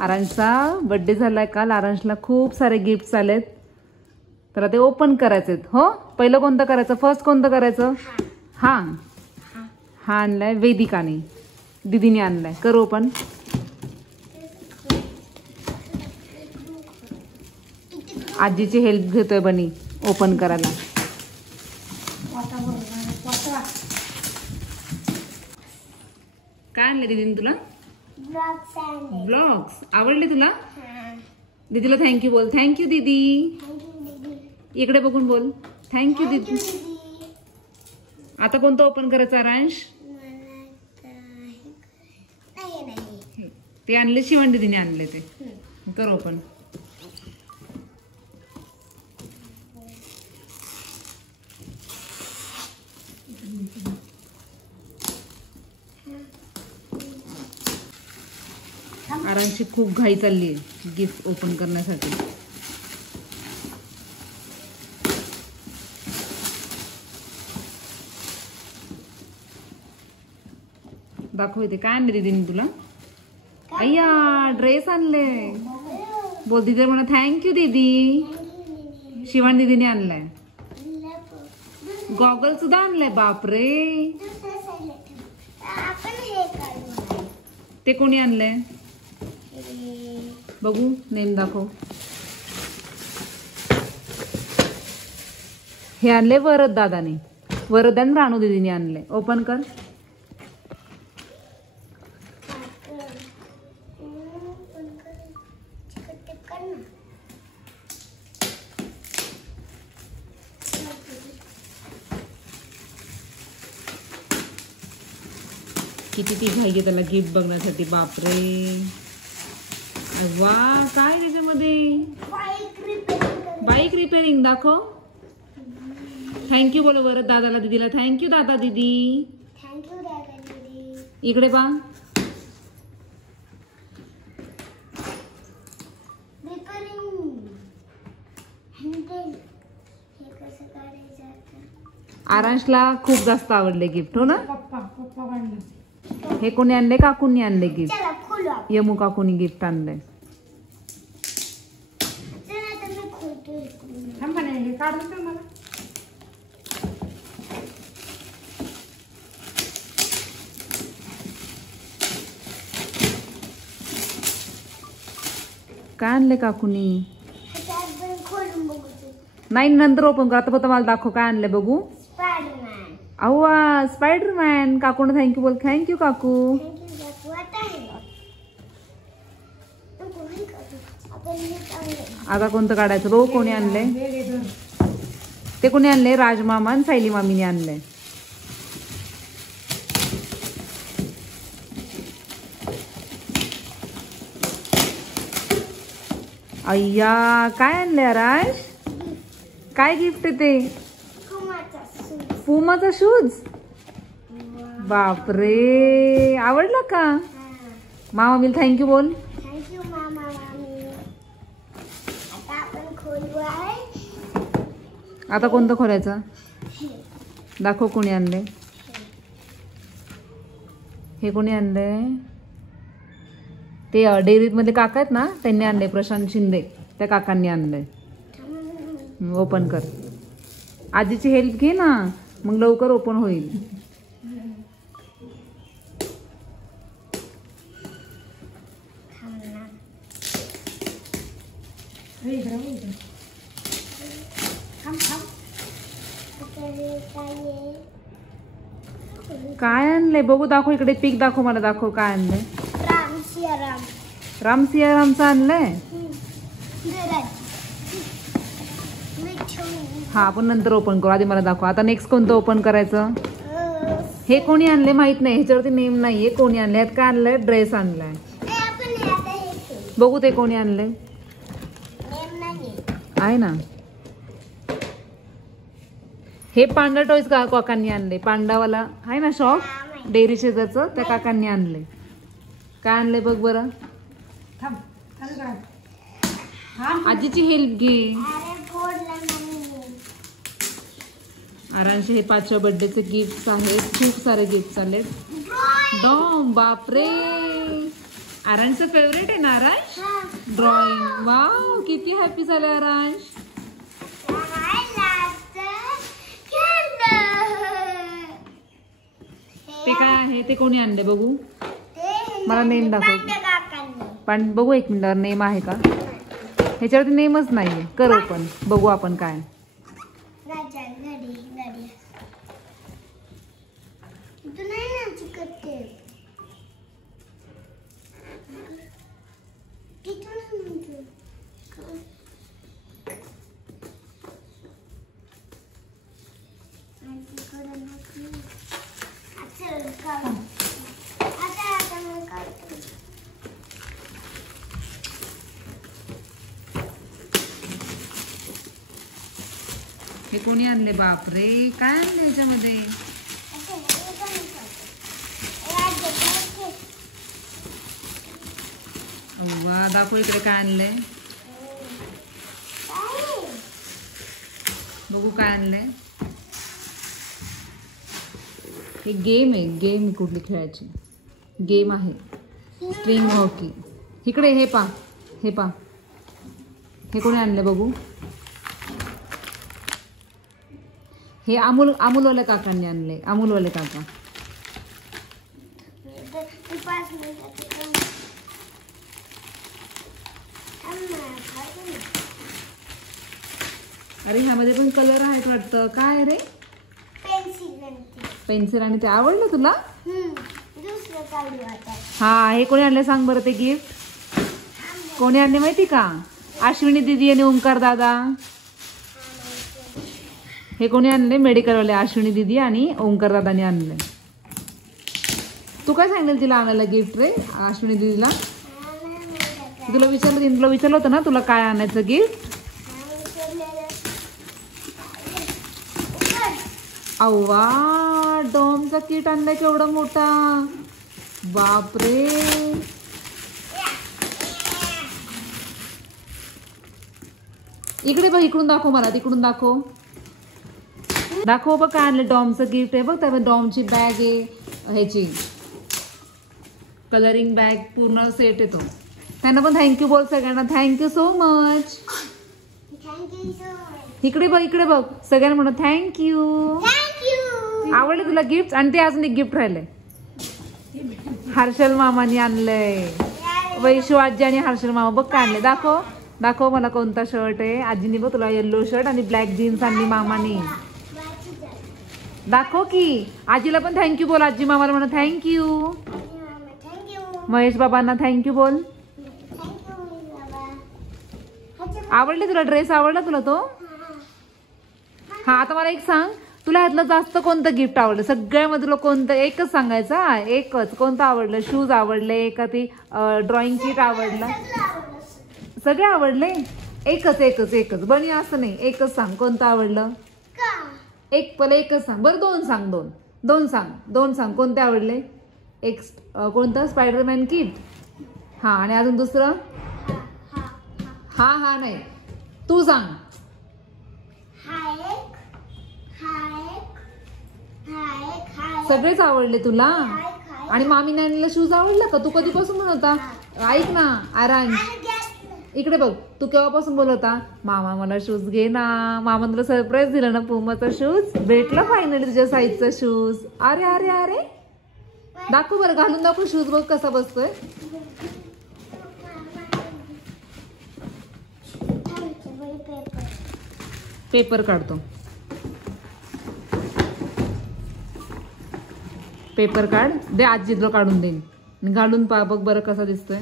आरांशचा birthday झालाय काल. आरांशला खूप सारे गिफ्ट्स आलेत तर ते ओपन करायचे. हो, पहिलं कोणतं करायचं? फर्स्ट कोणतं करायचं? हा हा आणलाय वेदिकाने, दीदीने आणलाय. कर ओपन. आजीची हेल्प घेतोय बनी ओपन करायला. काय आणलं दीदीने तुला? ब्लॉग्स. आवडले तुला? दीदीला थँक्यू बोल. थँक्यू दीदी. इकडे बघून बोल. थँक्यू दीदी. आता कोणतं ओपन करायचं आरांश? ते आणले शिवण दीदीने आणले ते. कर ओपन. आरांशी खूप घाई चालली आहे गिफ्ट ओपन करण्यासाठी. दाखव इथे काय आणले दीदीने तुला? अय्या, ड्रेस आणले. बोल दीदी म्हणा थँक्यू दीदी. शिवान दीदीने आणलाय. गॉगल सुद्धा आणलाय. बापरे, ते कोणी आणलंय बघू. नेम दाखव. हे आणले वरद दादाने. वरद आणि राणू दीदीने आणले. ओपन कर. किती ती घाई घे त्याला गिफ्ट बघण्यासाठी. बापरे, वा, काय त्याच्यामध्ये? Bike repairing. दाखव. थँक्यू बोल वरद दादाला दीदीला. थँक्यू दादा दीदी. इकडे बा. आरांशला खूप जास्त आवडले गिफ्ट. हो ना? हे कोणी आणले? काकूंनी आणले गिफ्ट. यमू काकूनी गिफ्ट आणले. काय आणले काकूनी? नाही, नंतर ओपन कर. आता फक्त मला दाखव काय आणले बघू. अव्वा, स्पायडरमॅन. काकून थँक्यू बोल. थँक्यू काकू. आता कोणतं काढायचं बघू. कोणी आणले? ते कोणी आणले? राजमामा आणि सायली मामीने आणले. अय्या, काय आणले आराश? काय गिफ्ट आहे ते? पुमाचा शूज. बापरे, आवडला का? मामा मी थँक्यू बोल. आता कोणतं खोलायचं? दाखव कोणी आणले. हे कोणी आणले? ते डेअरीत मध्ये काका आहेत ना, त्यांनी आणले. प्रशांत शिंदे त्या काकांनी आणले. ओपन कर. आजीची हेल्प घे ना, मग लवकर ओपन होईल. काय आणलंय बघू. दाखव इकडे. पिक दाखव मला. दाखव काय आणलंय. राम सियारामचं आणलंय. हा, आपण नंतर ओपन करू. आधी मला दाखव. आता नेक्स्ट कोणतं ओपन करायचं? हे कोणी आणले माहित नाही. ह्याच्यावरती नेम नाहीये. कोणी आणले? यात काय आणलंय? ड्रेस आणलाय. बघू ते कोणी आणले. आहे ना. हे पांडा टॉयज का काकांनी आणले. पांडावाला आहे ना शॉप डेअरी शेजारचं, त्या काकांनी आणले. काय आणले बघ बरं. आजीची हेल्प घे. आरांशी हे 5व्या बर्थडेचे गिफ्ट्स आहेत. खूप सारे गिफ्ट्स आलेत. डॉम. बापरे, आरांशचं फेवरेट आहे ना आरांश? ड्रॉइंग. वाव, किती हॅपी झालं आरांश. ते काय आहे ते कोणी आणले बघू? मला नेम दाखव. पण बघू एक मिनिट, नेम आहे का ह्याच्यावरती? नेमच नाहीये. कर ओपन, बघू आपण काय. हे कोणी आणले? बापरे, काय आणले ह्याच्यामध्ये? वा, दाखवू इकडे काय आणलंय. बघू काय आणलंय. हे गेम आहे, गेम कुठली खेळायची गेम आहे. String hockey. इकडे हे पा, हे पा, हे कोणी आणले बघू. हे अमूलवाले काकांनी आणले. अमूलवाले काका. अरे ह्यामध्ये पण कलर आहेत वाटतं. काय रे? पेन्सिल. आणि ते आवडलं तुला? हा, हे कोणी आणले सांग बरं ते गिफ्ट? कोणी आणले माहिती का? अश्विनी दीदी आणि ओंकार दादा. हे कोणी आणले? मेडिकलवाले अश्विनी दीदी आणि ओंकार दादानी आणले. तू काय सांगितलं तिला आणायला गिफ्ट रे? अश्विनी दीदीला तुला विचारलं होतं ना तुला काय आणायचं गिफ्ट? अव्वा, डॉमचा किट आणलाय केवढा मोठा. बापरे, इकडे बघ, इकडून दाखव मला, तिकडून दाखव. दाखव बघ काय आणलं. डॉमचं गिफ्ट आहे बघ. त्यामध्ये डॉमची बॅग आहे, ह्याची कलरिंग बॅग, पूर्ण सेट येतो. त्यांना पण थँक्यू बोल सगळ्यांना. Thank you so much. इकडे बघ, इकडे बघ, सगळ्यांना म्हणा थँक्यू. आवडले तुला गिफ्ट? आणि ते अजून एक गिफ्ट राहिलंय. हर्षल मामानी आणलंय. वैशू आजी आणि हर्षल मामा बघ काय आणले. दाखव, दाखव मला कोणता शर्ट आहे. आजीने बघ तुला येल्लो शर्ट आणि ब्लॅक जीन्स आणली मामानी. दाखव की. आजीला पण थँक्यू बोल. आजी मामाला म्हणा थँक्यू. महेश बाबांना थँक्यू बोल. आवडले तुला ड्रेस? आवडला तुला तो? हा, आता मला एक सांग, तुला ह्यातलं जास्त कोणतं गिफ्ट आवडलं? सगळ्यामध्ये तुला कोणतं? एकच सांगायचं. एकच. कोणतं आवडलं? शूज आवडले का? ती ड्रॉइंग किट आवडलं? सगळे आवडले? एकच एकच एकच बनी असं नाही. एकच सांग कोणतं आवडलं. एक पहिले एकच सांग बरं. दोन सांग. दोन सांग कोणते आवडले. एक कोणतं? Spiderman kit. हा, आणि अजून दुसरं? हा नाही, तू सांग. सगळेच आवडले तुला? आणि मामी नानीला शूज आवडला का? तू कधीपासून म्हणत होता? ऐक ना आरांश, इकडे बघ. तू केव्हापासून बोलत होता मामा मला शूज घे ना? मामा तुला सरप्राईज दिला ना, पुमाचा शूज भेटला फायनली तुझ्या साईजचा शूज. अरे अरे अरे, दाखव बरं, घालून दाखव शूज. बघ कसा बसतोय. पेपर काढतो. पेपर काढ दे. आजी तुला काढून देईन. घालून पा बघ बरं कसा दिसतोय.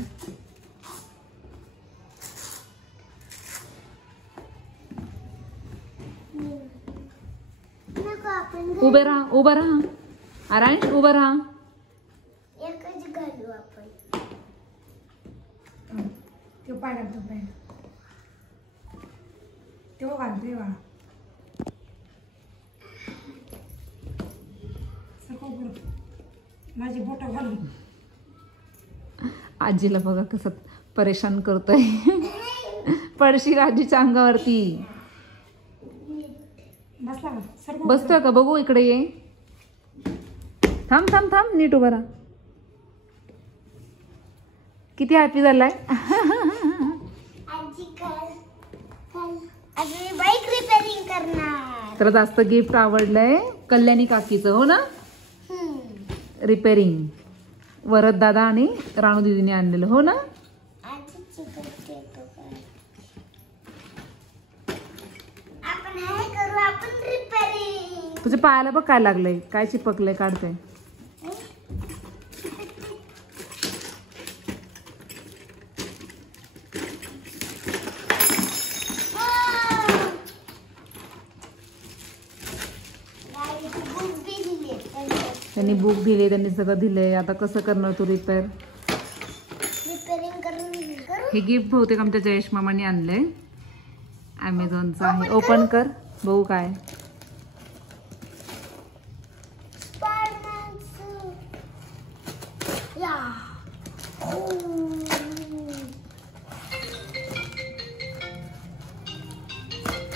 उभे राहा आरांश, उभं राहा. माझी बोट घालून. आजीला बघा कसं परेशान करतोय. पडशील आजीच्या अंगावरती. बसतोय का बघू. इकडे ये. थांब नीट उभा राहा. किती हॅपी झालाय? बाईक रिपेअरिंग करणार. तर जास्त गिफ्ट आवडलंय कल्याणी काकीचं, हो ना? रिपेअरिंग वरद दादा आणि राणू दीदीने आणलेलं, हो ना? आपण हे करू, आपण रिपेअरिंग. तुझ्या पायाला बघ काय लागलंय, काय चिपकलंय, काढतंय. त्यांनी बुक दिले, त्यांनी सगळं दिलंय. आता कसं करणार तू रिपेअर? रिपेअरिंग करू. हे गिफ्ट बहुतेक आमच्या जयेश मामाने आणलंय, ॲमेझॉनचं आहे. ओपन कर बघू काय.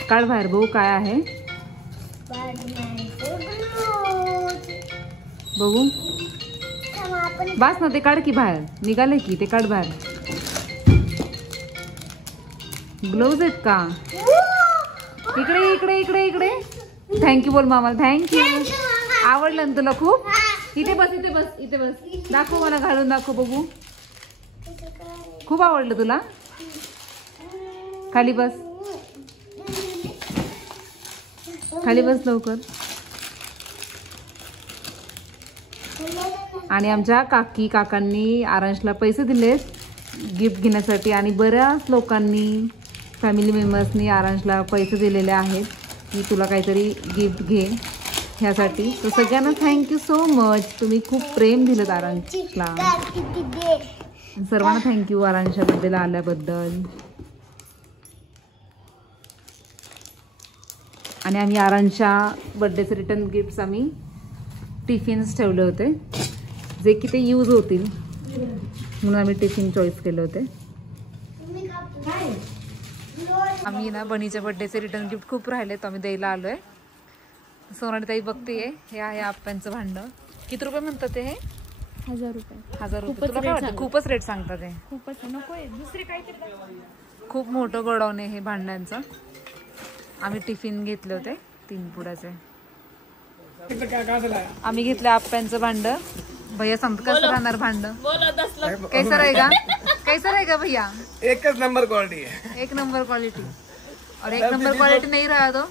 काढ बाहेर बघू काय आहे. बघू बास ना, ते काढ की बाहेर. निघाले की ते काढ बाहेर. ग्लोव्ज आहेत का? इकडे इकडे इकडे इकडे. थँक्यू बोल मामा, थँक्यू. आवडलं ना तुला खूप? इथे बस, इथे बस, इथे बस. दाखव मला, घालून दाखव बघू. खूप आवडलं तुला? खाली बस, खाली बस लवकर. आणि आमच्या काकांनी आरांशला पैसे दिलेत गिफ्ट घेण्यासाठी, आणि बऱ्याच लोकांनी, फॅमिली मेंबर्सनी आरांशला पैसे दिलेले आहेत की तुला काहीतरी गिफ्ट घे ह्यासाठी. तर सगळ्यांना थँक्यू सो मच. तुम्ही खूप प्रेम दिलं आरांशला. सर्वांना थँक्यू आरांशच्या बर्थडेला आल्याबद्दल. आणि आम्ही आरांशच्या बर्थडेचे रिटर्न गिफ्ट्स आम्ही टिफिन्स ठेवले होते, जे की ते यूज होतील म्हणून आम्ही टिफिन चॉईस केले होते. आम्ही ना बनीच्या बर्थडेचे रिटर्न गिफ्ट खूप राहिले, तर आम्ही द्यायला आलोय. सोनाली ताई बघतेय. हे आहे आप्यांचं भांडं. किती रुपये म्हणतात ते? हे 1000 रुपये. 1000 रुपये. तुला काय वाटतं? खूपच रेट सांगतात ते. खूपच नको आहे दुसरे काय ते. खूप मोठं गोडाऊन आहे हे भांड्यांचं. आम्ही टिफिन घेतले होते 3 पुड्याचे. आम्ही घेतलं आप्यांचं भांड. भैया सांगत कसं राहणार भांड? कैसा रहेगा? कैसा रहेगा भैया? एकच नंबर क्वालिटी है. एक नंबर क्वालिटी. और एक नंबर क्वालिटी नहीं रहा तो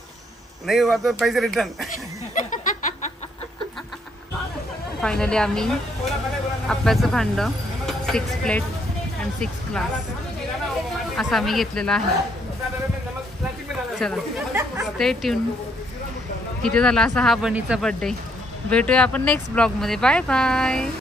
नहीं हुआ तो पैसे रिटर्न. फायनली आम्ही आप्याचं भांड 6 प्लेट अँड 6 ग्लास असं आम्ही घेतलेलं आहे. चला स्टे ट्यून. इथे झाला असा हा बनीचा बर्थडे. भेटूया आपण नेक्स्ट ब्लॉगमध्ये. Bye bye.